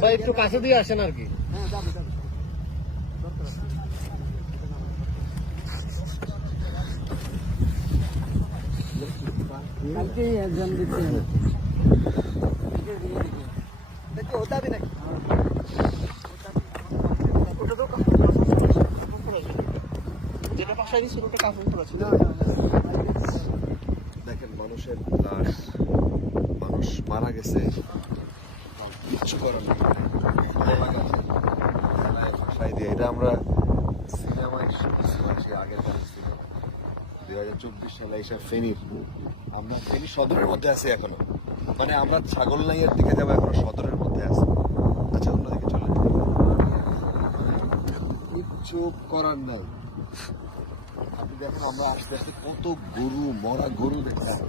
ভাই একটু কাছে দিয়ে আসেন আর কি। কালকে एग्जाम দিতে হবে। দেখো ওটা भी नहीं ওটা তো যেটা পাশাই ছিল ওটা কাপড় পরা ছিল। দেখেন মানুষের লাশ, মানুষ মারা গেছে, কিচ্ছু করার নেই। ভাষায় দিয়ে এটা আমরা সিনেমায় শুনেছি আগের কালের সিনেমা 2024 সালে এসে ফেনীর, আমরা ফেনী সদরের মধ্যে আছি এখনো, মানে আমরা ছাগলনাইয়ের দিকে যাবো এখনো সদরের মধ্যে আছি। আচ্ছা অন্যদিকে চলে কিচ্ছু করার নাই। আপনি দেখেন আমরা আস্তে আস্তে কত গরু, মরা গরু দেখছেন।